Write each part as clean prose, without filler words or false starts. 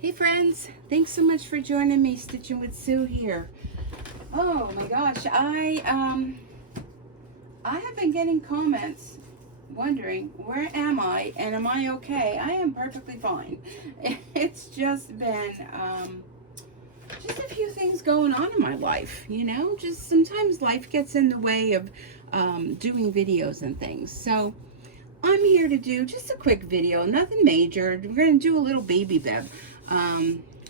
Hey friends, thanks so much for joining me. Stitching with Sue here. Oh my gosh, I have been getting comments wondering where am I and am I okay? I am perfectly fine. It's just been just a few things going on in my life, you know. Just sometimes life gets in the way of doing videos and things. So I'm here to do just a quick video, nothing major. We're going to do a little baby bib.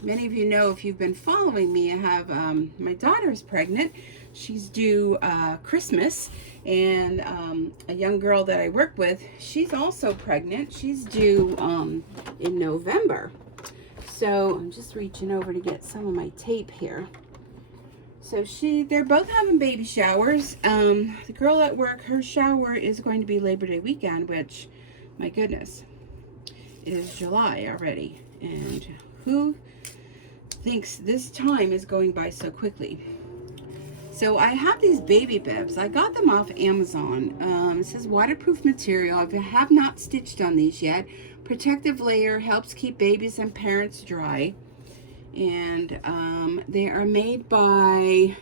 Many of you know, if you've been following me, I have my daughter's pregnant. She's due Christmas, and a young girl that I work with, she's also pregnant. She's due in November. So I'm just reaching over to get some of my tape here. So they're both having baby showers. The girl at work, her shower is going to be Labor Day weekend, which, my goodness, it is July already. And who thinks this time is going by so quickly? So I have these baby bibs. I got them off Amazon. It says waterproof material. I have not stitched on these yet. Protective layer, helps keep babies and parents dry. And they are made by,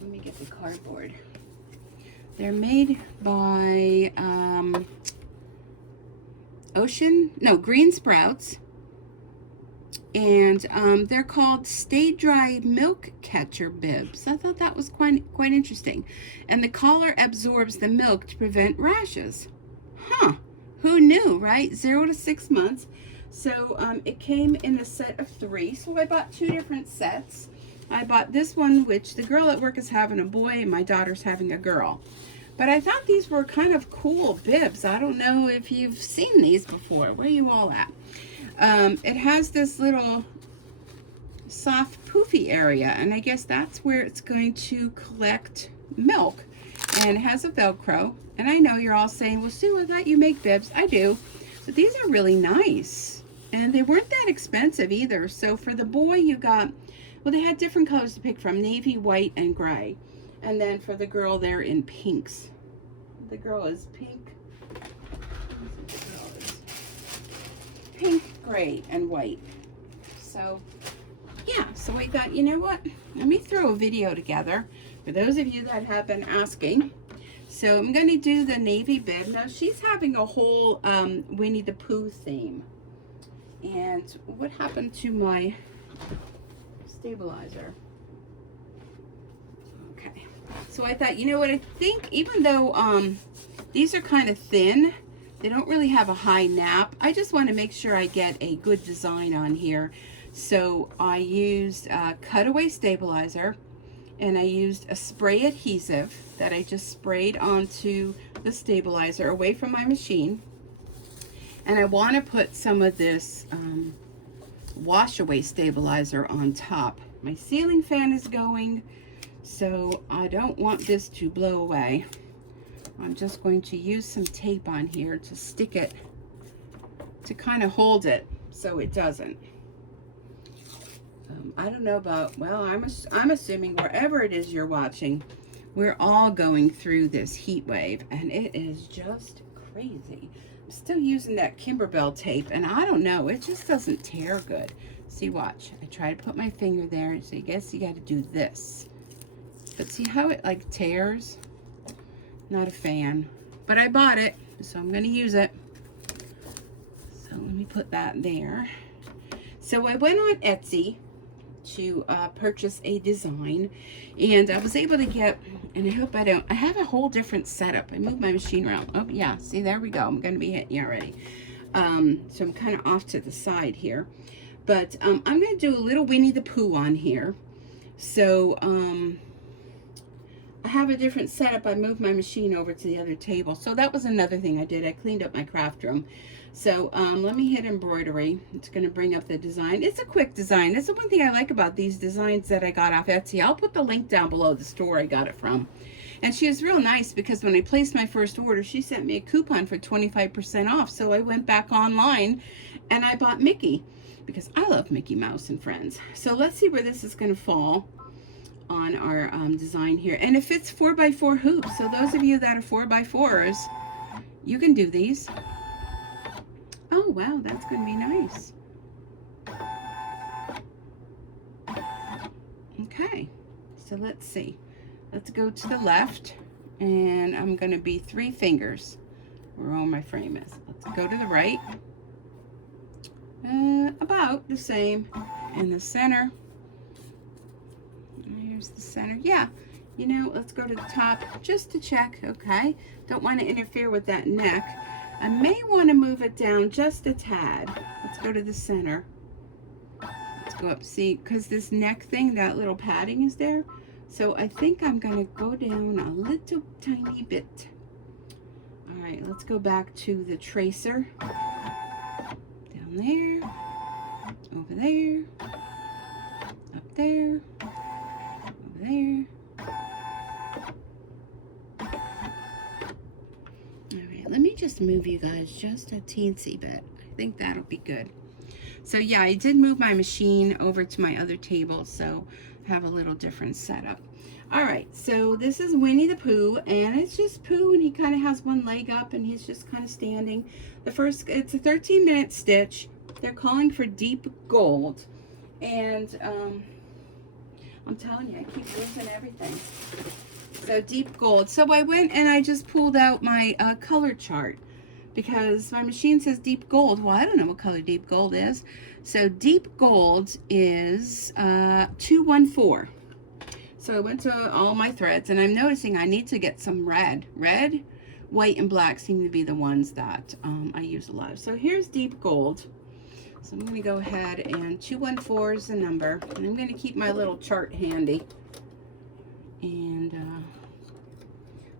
let me get the cardboard. They're made by Green Sprouts. And they're called Stay Dry Milk Catcher Bibs. I thought that was quite interesting. And the collar absorbs the milk to prevent rashes. Huh, who knew, right? 0 to 6 months. So it came in a set of 3. So I bought 2 different sets. I bought this one, which the girl at work is having a boy and my daughter's having a girl. But I thought these were kind of cool bibs. I don't know if you've seen these before. Where are you all at? It has this little soft poofy area, and I guess that's where it's going to collect milk. And it has a Velcro. And I know you're all saying, well, Sue, I thought you make bibs. I do. But these are really nice. And they weren't that expensive either. So for the boy, you got, well, they had different colors to pick from, navy, white, and gray. And then for the girl, they're in pinks. The girl is pink. Pink, gray, and white. So, yeah. So I thought, you know what? Let me throw a video together for those of you that have been asking. So I'm going to do the navy bib. Now, she's having a whole Winnie the Pooh theme. And what happened to my stabilizer? Okay. So I thought, you know what, I think even though these are kind of thin, they don't really have a high nap, I just want to make sure I get a good design on here. So I used a cutaway stabilizer, and I used a spray adhesive that I just sprayed onto the stabilizer away from my machine. And I want to put some of this wash away stabilizer on top. My ceiling fan is going, so I don't want this to blow away. I'm just going to use some tape on here to stick it, to kind of hold it so it doesn't. I don't know about, well, I'm assuming wherever it is you're watching, we're all going through this heat wave, and it is just crazy. I'm still using that Kimberbell tape, and I don't know, it just doesn't tear good. See, watch. I try to put my finger there, so I guess you got to do this. But see how it like tears? Not a fan. But I bought it, so I'm going to use it. So let me put that there. So I went on Etsy to purchase a design, and I was able to get, and I hope I have a whole different setup. I moved my machine around. Oh yeah, see, there we go. I'm going to be hitting you already. So I'm kind of off to the side here, but I'm going to do a little Winnie the Pooh on here. So I have a different setup. I moved my machine over to the other table. So that was another thing I did. I cleaned up my craft room. So let me hit embroidery. It's going to bring up the design. It's a quick design. That's the one thing I like about these designs that I got off Etsy. I'll put the link down below, the store I got it from. And she was real nice because when I placed my first order, she sent me a coupon for 25% off. So I went back online and I bought Mickey because I love Mickey Mouse and Friends. So let's see where this is going to fall on our design here. And it fits 4x4 hoops. So those of you that are 4x4s, you can do these. Oh Oh, wow, that's going to be nice. Okay, so let's see. Let's go to the left, and I'm going to be 3 fingers where all my frame is. Let's go to the right. About the same. In the center. Here's the center. Yeah, you know, let's go to the top just to check. Okay, don't want to interfere with that neck. I may want to move it down just a tad. Let's go to the center. Let's go up. See, because this neck thing, that little padding is there. So I think I'm going to go down a little tiny bit. All right, let's go back to the tracer. Down there, over there, up there, over there. Let me just move you guys just a teensy bit. I think that'll be good. So yeah, I did move my machine over to my other table, so I have a little different setup. All right, so this is Winnie the Pooh, and it's just Pooh, and he kind of has one leg up, and he's just kind of standing. It's a 13-minute stitch. They're calling for deep gold, and I'm telling you, I keep losing everything. So deep gold. So I went and I just pulled out my color chart because my machine says deep gold. Well, I don't know what color deep gold is. So deep gold is 214. So I went to all my threads, and I'm noticing I need to get some red. Red, white, and black seem to be the ones that I use a lot of. So here's deep gold. So I'm going to go ahead, and 214 is the number. And I'm going to keep my little chart handy. And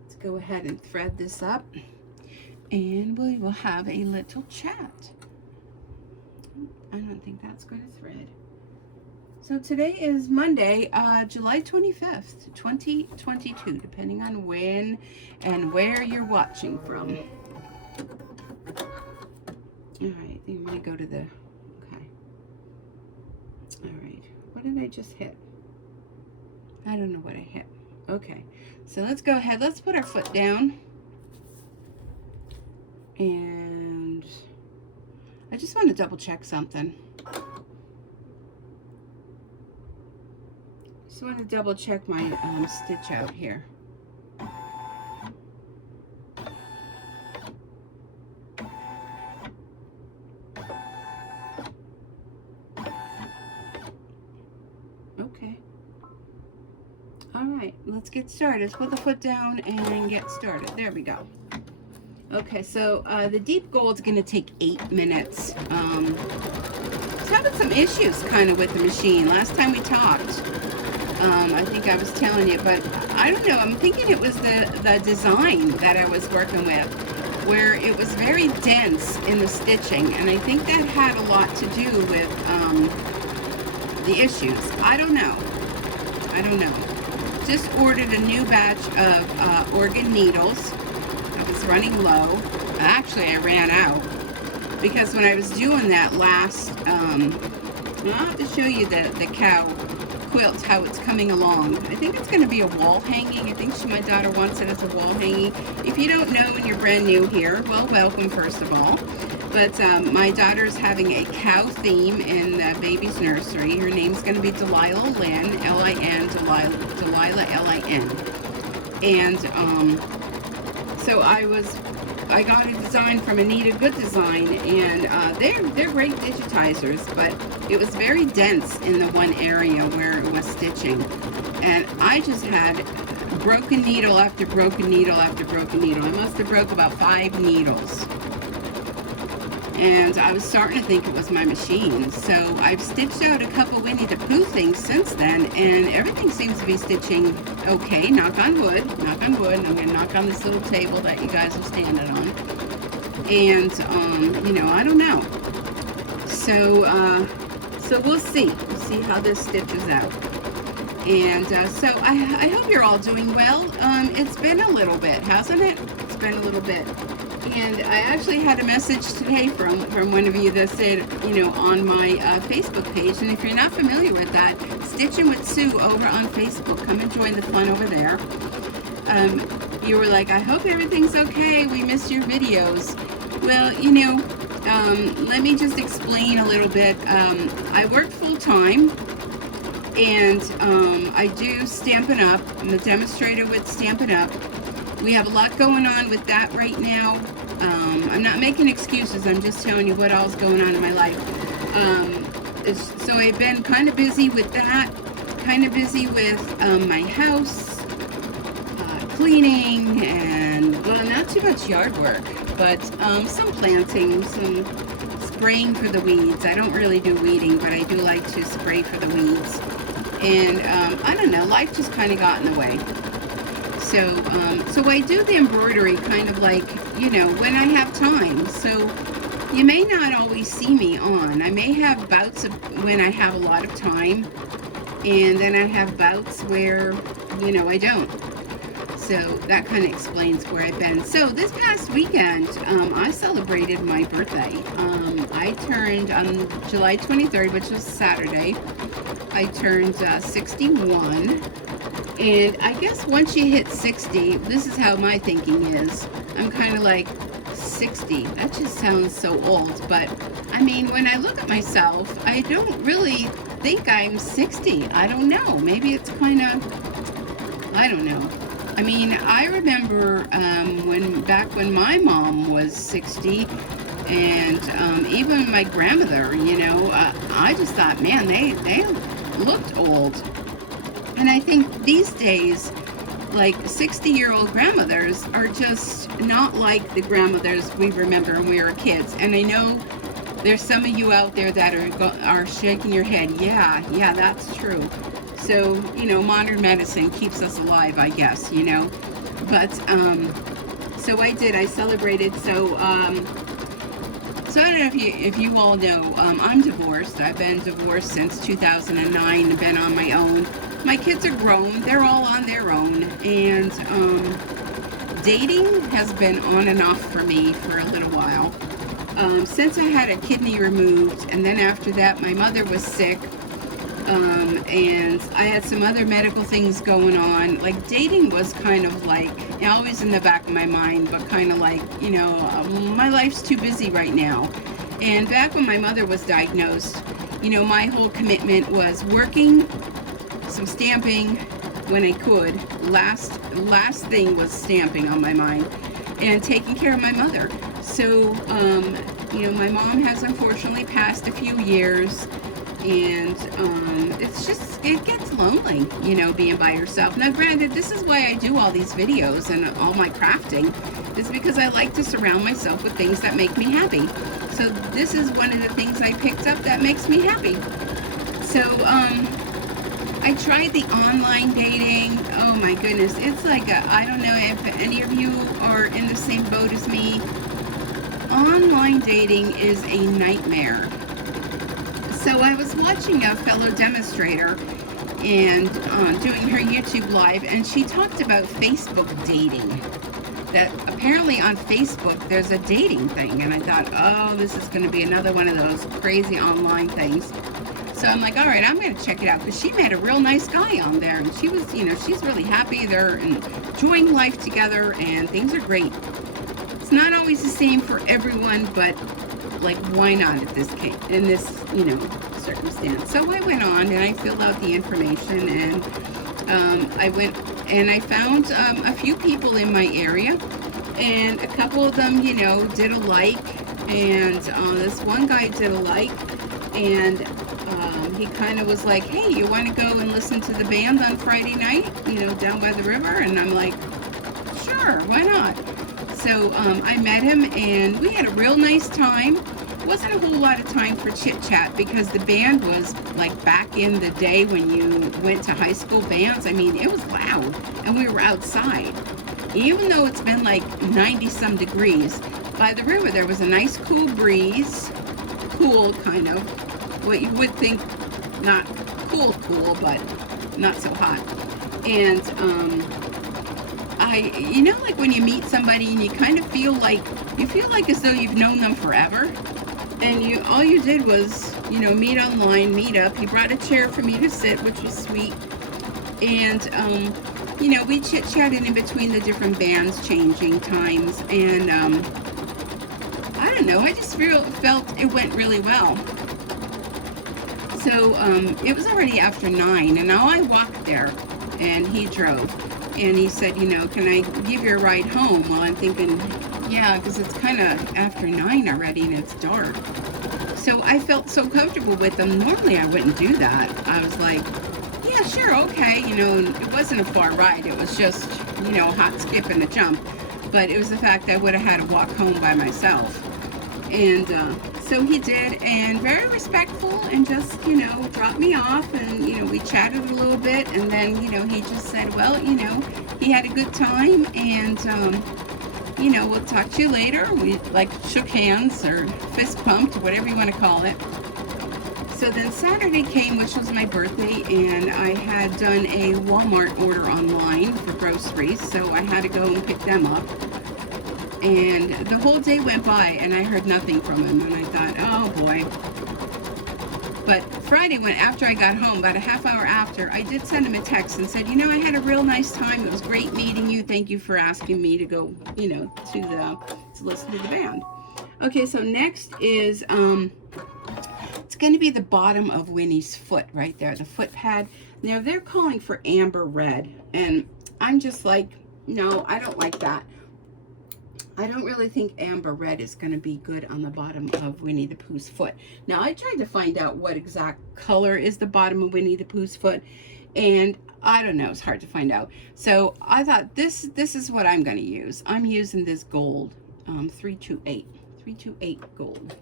let's go ahead and thread this up, and we will have a little chat. I don't think that's going to thread. So today is Monday, July 25th, 2022, depending on when and where you're watching from. All right, I'm going to go to the, okay. All right, what did I just hit? I don't know what I hit. Okay, so let's go ahead. Let's put our foot down. And I just want to double check something. Just want to double check my stitch out here. Okay. All right, let's get started. Let's put the foot down and get started. There we go. Okay, so the deep gold's going to take 8 minutes. Just having some issues kind of with the machine. Last time we talked, I think I was telling you, but I don't know. I'm thinking it was the design that I was working with, where it was very dense in the stitching, and I think that had a lot to do with the issues. I don't know. I don't know. Just ordered a new batch of organ needles. I was running low. Actually, I ran out because when I was doing that last, I'll have to show you the cow quilt, how it's coming along. I think it's going to be a wall hanging. I think my daughter wants it as a wall hanging. If you don't know and you're brand new here, well, welcome first of all. But my daughter's having a cow theme in the baby's nursery. Her name's going to be Delilah Lynn, L-I-N, Delilah, L-I-N. And so I got a design from Anita Good Design, and they're great digitizers, but it was very dense in the one area where it was stitching. And I just had broken needle after broken needle after broken needle. I must have broke about 5 needles. And I was starting to think it was my machine. So I've stitched out a couple Winnie the Pooh things since then, and everything seems to be stitching okay. Knock on wood. Knock on wood. And I'm going to knock on this little table that you guys are standing on. And, you know, I don't know. So we'll see. We'll see how this stitches out. And so I hope you're all doing well. It's been a little bit, hasn't it? It's been a little bit. And I actually had a message today from one of you that said, you know, on my Facebook page, and if you're not familiar with that, Stitchin with Sue over on Facebook, come and join the fun over there. You were like, I hope everything's okay, we missed your videos. Well, you know, let me just explain a little bit. I work full-time, and I do Stampin' Up. I'm a demonstrator with Stampin' Up. We have a lot going on with that right now. I'm not making excuses, I'm just telling you what all's going on in my life. So I've been kind of busy with that, kind of busy with my house, cleaning, and, well, not too much yard work, but some planting, some spraying for the weeds. I don't really do weeding, but I do like to spray for the weeds. And I don't know, life just kind of got in the way. So I do the embroidery kind of like, you know, when I have time. So you may not always see me on. I may have bouts of when I have a lot of time, and then I have bouts where, you know, I don't. So that kind of explains where I've been. So this past weekend, I celebrated my birthday. I turned on July 23rd, which was Saturday. I turned 61. And I guess once you hit 60, this is how my thinking is. I'm kind of like, 60, that just sounds so old. But I mean, when I look at myself, I don't really think I'm 60. I don't know. Maybe it's kind of, I don't know. I mean, I remember back when my mom was 60, and even my grandmother, you know, I just thought, man, they looked old. And I think these days, like 60-year-old grandmothers are just not like the grandmothers we remember when we were kids. And I know there's some of you out there that are shaking your head. Yeah, that's true. So, you know, modern medicine keeps us alive, I guess, you know. But, so I celebrated. So I don't know if you all know, I'm divorced. I've been divorced since 2009 and been on my own. My kids are grown, they're all on their own, and dating has been on and off for me for a little while. Since I had a kidney removed, and then after that my mother was sick, and I had some other medical things going on. Like, dating was kind of like, always in the back of my mind, but kind of like, you know, my life's too busy right now. And back when my mother was diagnosed, you know, my whole commitment was working, some stamping when I could. Last thing was stamping on my mind, and taking care of my mother. So, you know, my mom has unfortunately passed a few years, and it's just, it gets lonely, you know, being by yourself. Now, granted, this is why I do all these videos and all my crafting, is because I like to surround myself with things that make me happy. So this is one of the things I picked up that makes me happy. So, I tried the online dating. Oh my goodness, it's like I don't know if any of you are in the same boat as me. Online dating is a nightmare. So I was watching a fellow demonstrator and doing her YouTube live, and she talked about Facebook dating. That apparently on Facebook there's a dating thing, and I thought, oh, this is going to be another one of those crazy online things. So I'm like, all right, I'm going to check it out, because she met a real nice guy on there, and she was, you know, she's really happy. They're enjoying life together, and things are great. It's not always the same for everyone, but like, why not at this case, in this, you know, circumstance? So I went on and I filled out the information, and I went and I found a few people in my area, and a couple of them, you know, did a like, and this one guy did a like, and he kind of was like, hey, you want to go and listen to the band on Friday night, you know, down by the river? And I'm like, sure, why not? So I met him, and we had a real nice time. Wasn't a whole lot of time for chit chat, because the band was like back in the day when you went to high school bands. I mean, it was loud, and we were outside. Even though it's been like 90 some degrees, by the river there was a nice cool breeze, cool kind of, what you would think, not cool, but not so hot. And you know, like when you meet somebody and you kind of feel like as though you've known them forever, and all you did was, you know, meet online, meet up. He brought a chair for me to sit, which was sweet. And you know, we chit-chatted in between the different bands changing times, and I don't don't know, I just felt it went really well. So it was already after 9, and now I walked there, and he drove. And he said, you know, can I give you a ride home? Well, I'm thinking, yeah, because it's kind of after 9 already, and it's dark. So I felt so comfortable with them. Normally I wouldn't do that. I was like, yeah, sure, okay. You know, it wasn't a far ride. It was just, you know, a hot skip and a jump. But it was the fact I would have had to walk home by myself. And so he did, and very respectful, and just, you know, dropped me off, and, you know, we chatted a little bit, and then, you know, he just said, well, you know, he had a good time, and, you know, we'll talk to you later. We, like, shook hands, or fist bumped, whatever you want to call it. So then Saturday came, which was my birthday, and I had done a Walmart order online for groceries, so I had to go and pick them up. And the whole day went by, and I heard nothing from him, and I thought, oh boy. But Friday, after I got home, about a half hour after, I did send him a text and said, you know, I had a real nice time. It was great meeting you. Thank you for asking me to go, you know, to listen to the band. Okay, so next is, it's going to be the bottom of Winnie's foot right there, the foot pad. Now, they're calling for amber red, and I'm just like, no, I don't like that. I don't really think amber red is going to be good on the bottom of Winnie the Pooh's foot. Now, I tried to find out what exact color is the bottom of Winnie the Pooh's foot, and I don't know, it's hard to find out. So I thought this is what I'm going to use. I'm using this gold, 328 gold.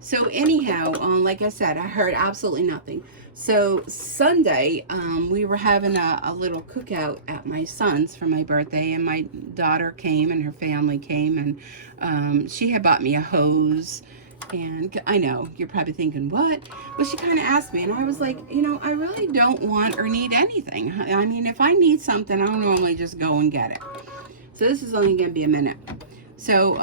So anyhow, like I said, I heard absolutely nothing. So Sunday, we were having a little cookout at my son's for my birthday, and my daughter came and her family came, and she had bought me a hose. And I know, you're probably thinking, what? Well, she kind of asked me, and I was like, you know, I really don't want or need anything. I mean, if I need something, I'll normally just go and get it. So this is only going to be a minute. So,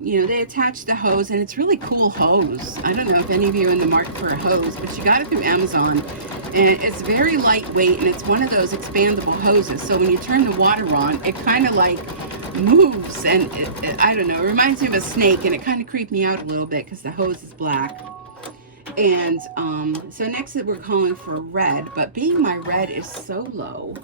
you know, they attached the hose, and it's really cool hose. I don't know if any of you are in the market for a hose, but you got it through Amazon, and it's very lightweight, and it's one of those expandable hoses. So when you turn the water on, it kind of like moves, and I don't know, it reminds me of a snake, and it kind of creeped me out a little bit because the hose is black. And so next we're calling for red, but being my red is so low,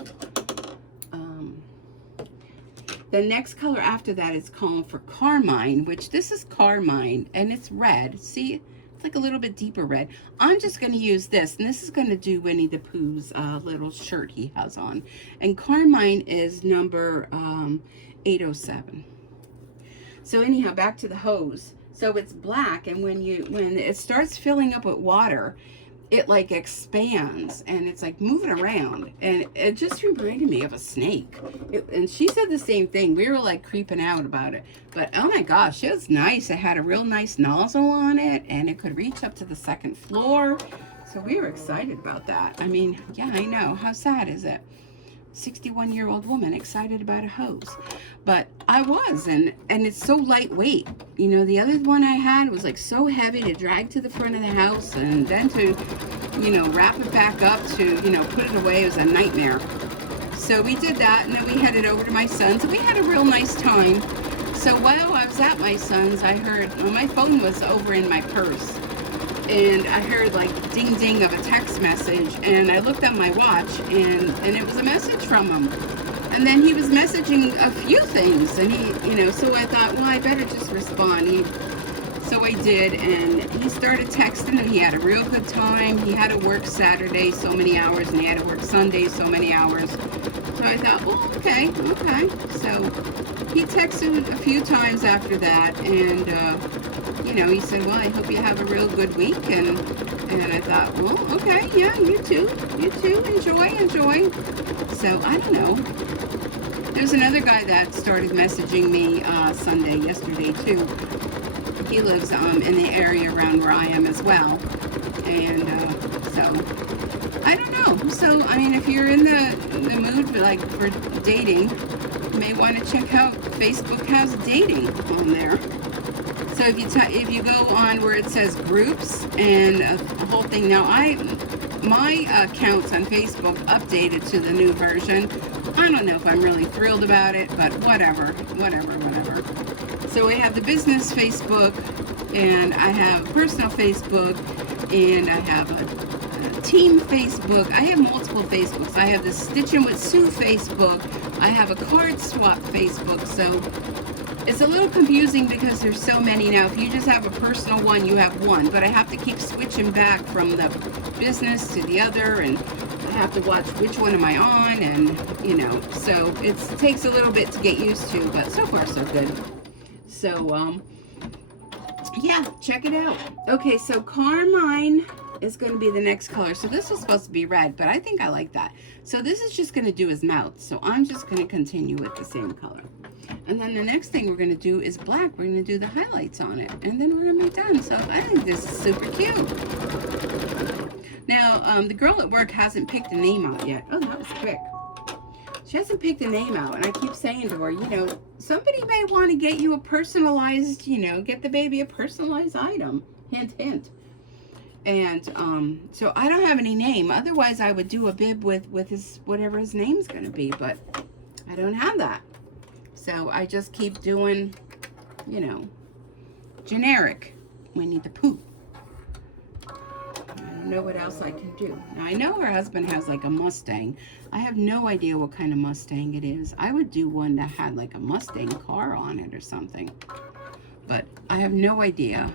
the next color after that is calling for carmine, which this is carmine, and it's red. See, it's like a little bit deeper red. I'm just going to use this, and this is going to do Winnie the Pooh's little shirt he has on. And carmine is number 807. So anyhow, back to the hose. So it's black, and when it starts filling up with water, it like expands, and it's like moving around, and it just reminded me of a snake. And she said the same thing. We were like creeping out about it, but oh my gosh, it was nice. It had a real nice nozzle on it, and it could reach up to the 2nd floor. So we were excited about that. I mean, yeah, I know. How sad is it? 61-year-old woman excited about a hose. But I was, and it's so lightweight. You know, the other one I had was like so heavy to drag to the front of the house, and then to, you know, wrap it back up to, you know, put it away. It was a nightmare. So we did that, and then we headed over to my son's, and we had a real nice time. So while I was at my son's, I heard, well, my phone was over in my purse, and I heard like ding ding of a text message, and I looked at my watch, and it was a message from him. And then he was messaging a few things, and he, you know, so I thought, well, I better just respond. So I did, and he started texting, and he had a real good time. He had to work Saturday so many hours, and he had to work Sunday so many hours. So I thought, well, okay. So he texted a few times after that, and you know, he said, well, I hope you have a real good week, and I thought, well, okay, yeah, you too, enjoy. So I don't know. There's another guy that started messaging me yesterday too. He lives in the area around where I am as well, and so I don't know. So I mean, if you're in the mood for dating, you may want to check out Facebook has dating on there. So if you go on where it says groups and a whole thing, now my accounts on Facebook updated to the new version. I don't know if I'm really thrilled about it, but whatever. So I have the business Facebook, and I have personal Facebook, and I have a team Facebook. I have multiple Facebooks. I have the Stitchin with Sue Facebook. I have a card swap Facebook. So it's a little confusing because there's so many now. If you just have a personal one, you have one. But I have to keep switching back from the business to the other, and I have to watch which one am I on, and you know, so it takes a little bit to get used to, but so far so good. So yeah, check it out. Okay, so Carmine is going to be the next color. So this was supposed to be red, but I think I like that. So this is just going to do his mouth. So I'm just going to continue with the same color. And then the next thing we're going to do is black. We're going to do the highlights on it, and then we're going to be done. So I think this is super cute. Now, the girl at work hasn't picked a name out yet. Oh, that was quick. She hasn't picked a name out, and I keep saying to her, you know, somebody may want to get you a personalized, you know, get the baby a personalized item. Hint, hint. And so I don't have any name. Otherwise, I would do a bib with his, whatever his name's going to be, but I don't have that. So I just keep doing, you know, generic Winnie the Pooh. I don't know what else I can do. Now, I know her husband has like a Mustang. I have no idea what kind of Mustang it is. I would do one that had like a Mustang car on it or something. But I have no idea.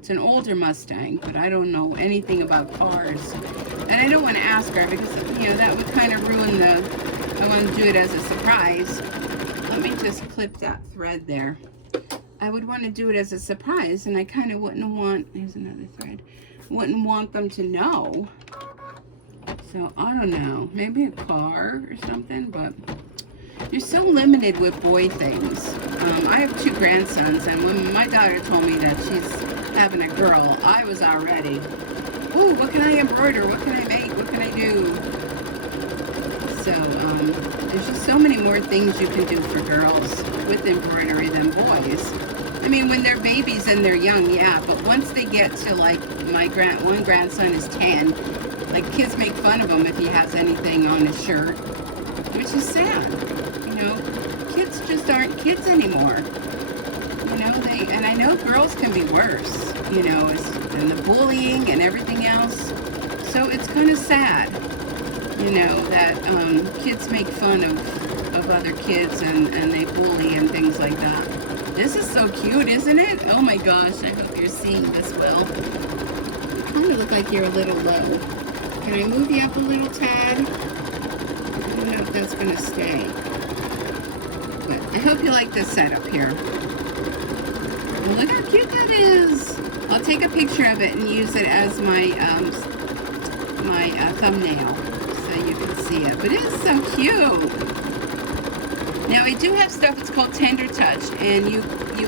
It's an older Mustang, but I don't know anything about cars. And I don't want to ask her because, you know, that would kind of ruin the... I want to do it as a surprise. Let me just clip that thread there. I would want to do it as a surprise, and I kind of wouldn't want... Here's another thread. Wouldn't want them to know. So, I don't know. Maybe a car or something, but... You're so limited with boy things. I have 2 grandsons, and when my daughter told me that she's having a girl, I was already, oh, what can I embroider? What can I make? What can I do? So, there's just so many more things you can do for girls with embroidery than boys. I mean, when they're babies and they're young, yeah, but once they get to, like, my one grandson is 10, like, kids make fun of him if he has anything on his shirt, which is sad. You know, kids just aren't kids anymore. You know, and I know girls can be worse, you know, and the bullying and everything else. So it's kind of sad, you know, that kids make fun of other kids and they bully and things like that. This is so cute, isn't it? Oh my gosh, I hope you're seeing this well. You kind of look like you're a little low. Can I move you up a little tad? I don't know if that's going to stay. But I hope you like this setup here. Well, look how cute that is. I'll take a picture of it and use it as my thumbnail so you can see it. But it's so cute. Now I do have stuff, it's called Tender Touch, and you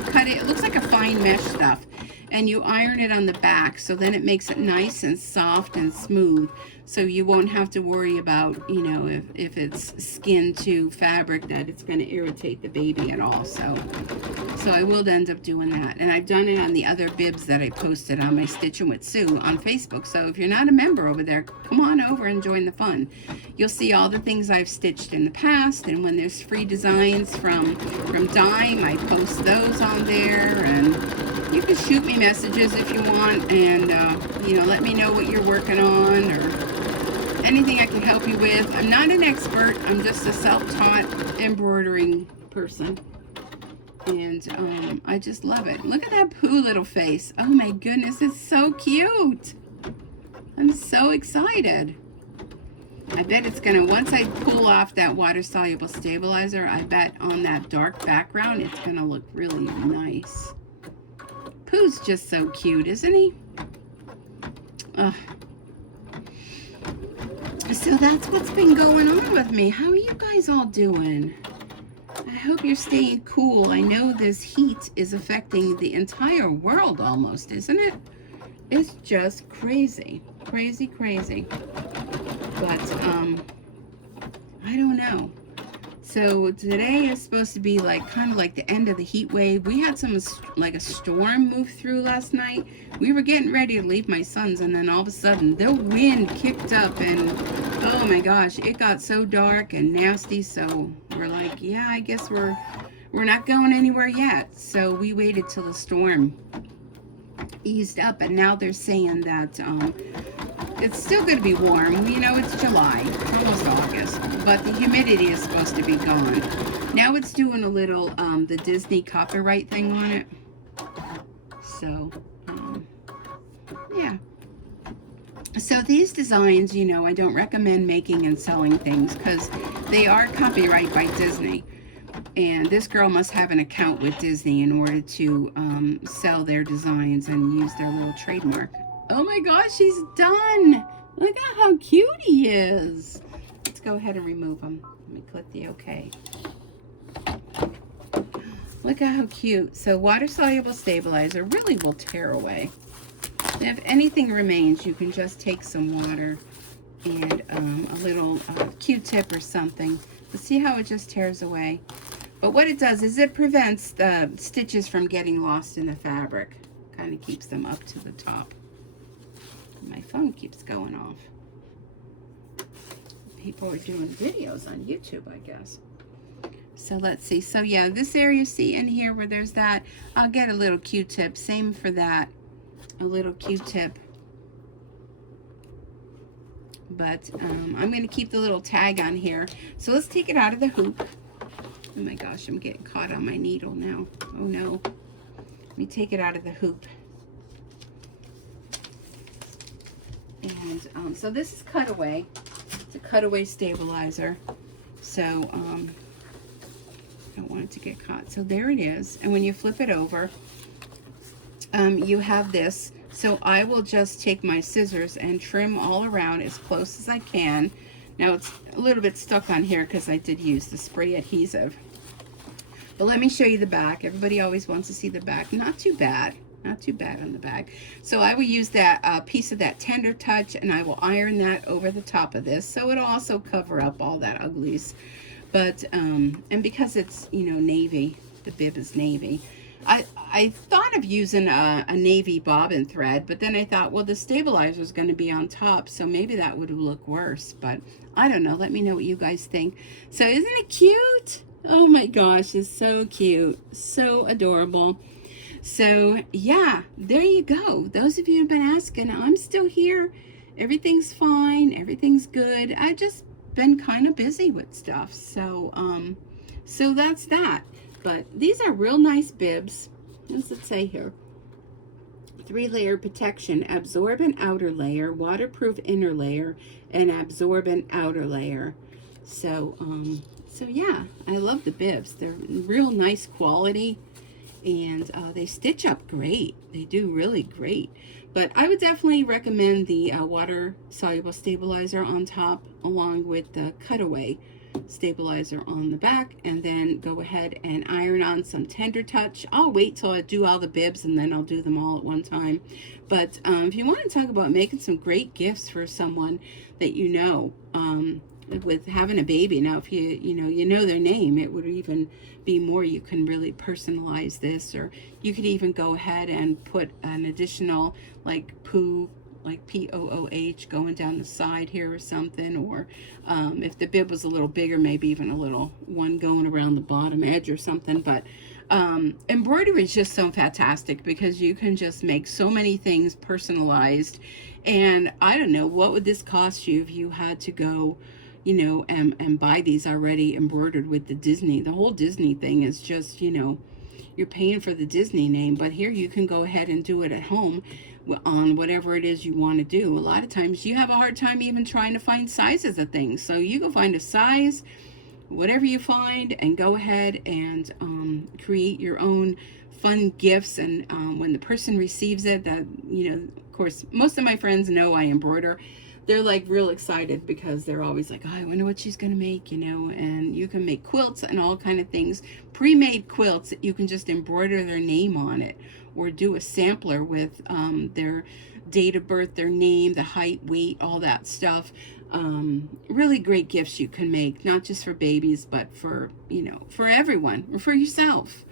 cut it, it looks like a fine mesh stuff, and you iron it on the back, so then it makes it nice and soft and smooth, so you won't have to worry about, you know, if it's skin to fabric that it's going to irritate the baby at all. So I will end up doing that, and I've done it on the other bibs that I posted on my Stitchin with Sue on Facebook. So if you're not a member over there, come on over and join the fun. You'll see all the things I've stitched in the past, and when there's free designs from Dime, I post those on there, and you can shoot me messages if you want, and you know, let me know what you're working on or anything I can help you with. I'm not an expert. I'm just a self-taught embroidering person, and I just love it. Look at that Pooh little face. Oh my goodness, it's so cute. I'm so excited. I bet it's gonna, once I pull off that water-soluble stabilizer, I bet on that dark background, it's gonna look really nice. Pooh's just so cute, isn't he? Ugh. So that's what's been going on with me. How are you guys all doing? I hope you're staying cool. I know this heat is affecting the entire world almost, isn't it? It's just crazy. Crazy, crazy. But, I don't know. So today is supposed to be like kind of like the end of the heat wave. We had some like a storm move through last night. We were getting ready to leave my son's, and then all of a sudden the wind kicked up, and oh my gosh, it got so dark and nasty. So we're like, yeah, I guess we're we're not going anywhere yet. So we waited till the storm eased up, and now they're saying that it's still going to be warm. You know, it's July, almost August, but the humidity is supposed to be gone. Now it's doing a little the Disney copyright thing on it. So yeah. So these designs, you know, I don't recommend making and selling things because they are copyright by Disney. And this girl must have an account with Disney in order to sell their designs and use their little trademark. Oh my gosh, she's done. Look at how cute he is. Let's go ahead and remove him. Let me click the OK. Look at how cute. So water-soluble stabilizer really will tear away. And if anything remains, you can just take some water and a little Q-tip or something. But see how it just tears away? But what it does is it prevents the stitches from getting lost in the fabric. Kind of keeps them up to the top. My phone keeps going off. People are doing videos on YouTube, I guess. So let's see. So yeah, this area you see in here where there's that, I'll get a little Q-tip. Same for that. A little Q-tip. But I'm going to keep the little tag on here. So let's take it out of the hoop. Oh my gosh, I'm getting caught on my needle now. Oh no. Let me take it out of the hoop. And so this is cutaway. It's a cutaway stabilizer. So I don't want it to get caught. So there it is. And when you flip it over, you have this. So I will just take my scissors and trim all around as close as I can. Now it's a little bit stuck on here because I did use the spray adhesive. But let me show you the back. Everybody always wants to see the back. Not too bad. Not too bad on the back. So I will use that piece of that Tender Touch, and I will iron that over the top of this. So it'll also cover up all that uglies. But, and because it's, you know, navy, the bib is navy. I thought of using a navy bobbin thread, but then I thought, well, the stabilizer is going to be on top, so maybe that would look worse. But I don't know. Let me know what you guys think. So isn't it cute? Oh my gosh, it's so cute. So adorable. So yeah, there you go. Those of you who've been asking, I'm still here. Everything's fine. Everything's good. I've just been kind of busy with stuff. So, so that's that. But these are real nice bibs. What does it say here? 3-layer protection, absorbent outer layer, waterproof inner layer, and absorbent outer layer. So, so yeah, I love the bibs. They're real nice quality, and they stitch up great. They do really great. But I would definitely recommend the water-soluble stabilizer on top, along with the cutaway stabilizer on the back, and then go ahead and iron on some Tender Touch. I'll wait till I do all the bibs and then I'll do them all at one time. But if you want to talk about making some great gifts for someone that you know, with having a baby, now if you know their name, it would even be more. You can really personalize this, or you could even go ahead and put an additional like Pooh, like P-O-O-H going down the side here or something, or if the bib was a little bigger, maybe even a little one going around the bottom edge or something. But embroidery is just so fantastic because you can just make so many things personalized. And I don't know, what would this cost you if you had to go, you know, and buy these already embroidered with the Disney? The whole Disney thing is just, you know, you're paying for the Disney name, but here you can go ahead and do it at home on whatever it is you want to do. A lot of times you have a hard time even trying to find sizes of things. So you go find a size, whatever you find, and go ahead and create your own fun gifts. And when the person receives it, that, you know, of course, most of my friends know I embroider. They're like real excited because they're always like, oh, I wonder what she's gonna make, you know. And you can make quilts and all kind of things, pre-made quilts that you can just embroider their name on it, or do a sampler with their date of birth, their name, the height, weight, all that stuff. Really great gifts you can make, not just for babies, but for, you know, for everyone, or for yourself.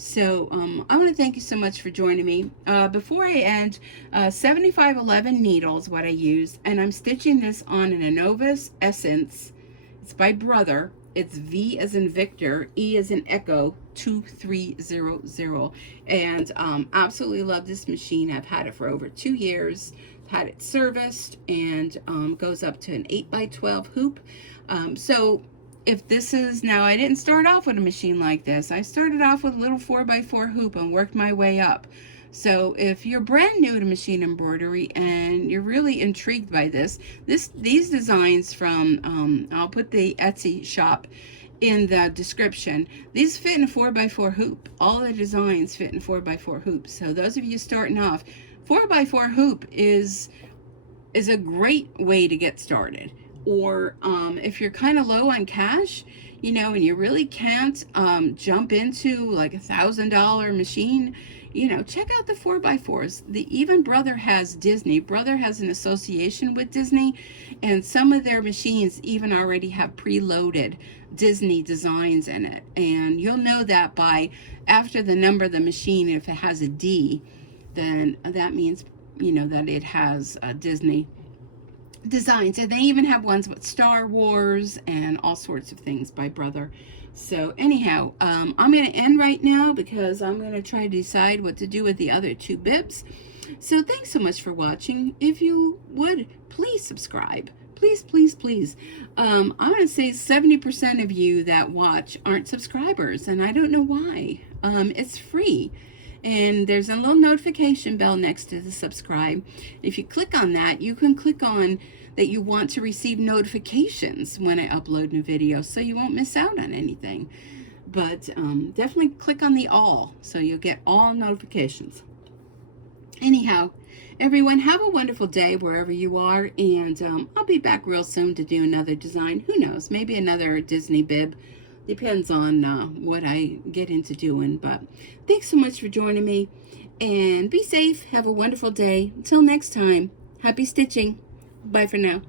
So I want to thank you so much for joining me. Before I end, 7511 needles, what I use, and I'm stitching this on an Enovis Essence. It's by Brother, It's V as in Victor, E as in Echo, 2300. And absolutely love this machine. I've had it for over 2 years. Had it serviced, and goes up to an 8x12 hoop. So if this is, now I didn't start off with a machine like this. I started off with a little 4x4 hoop and worked my way up. So if you're brand new to machine embroidery and you're really intrigued by these designs from, I'll put the Etsy shop in the description. These fit in a 4x4 hoop. All the designs fit in 4x4 hoops. So those of you starting off, 4x4 hoop is a great way to get started. Or if you're kind of low on cash, you know, and you really can't jump into like $1,000 machine, you know, check out the 4x4s. Even Brother has Disney. Brother has an association with Disney, and some of their machines even already have preloaded Disney designs in it. And you'll know that by after the number of the machine. If it has a D, then that means, you know, that it has Disney designs. And they even have ones with Star Wars and all sorts of things by Brother. So anyhow, I'm going to end right now because I'm going to try to decide what to do with the other 2 bibs. So thanks so much for watching. If you would, please subscribe. Please, please, please. I'm going to say 70% of you that watch aren't subscribers, and I don't know why. It's free. And there's a little notification bell next to the subscribe. If you click on that, you can click on that you want to receive notifications when I upload new videos, so you won't miss out on anything. But definitely click on the all, so you'll get all notifications. Anyhow, everyone, have a wonderful day wherever you are, and I'll be back real soon to do another design. Who knows, maybe another Disney bib. Depends on what I get into doing. But thanks so much for joining me, and be safe. Have a wonderful day. Until next time, happy stitching. Bye for now.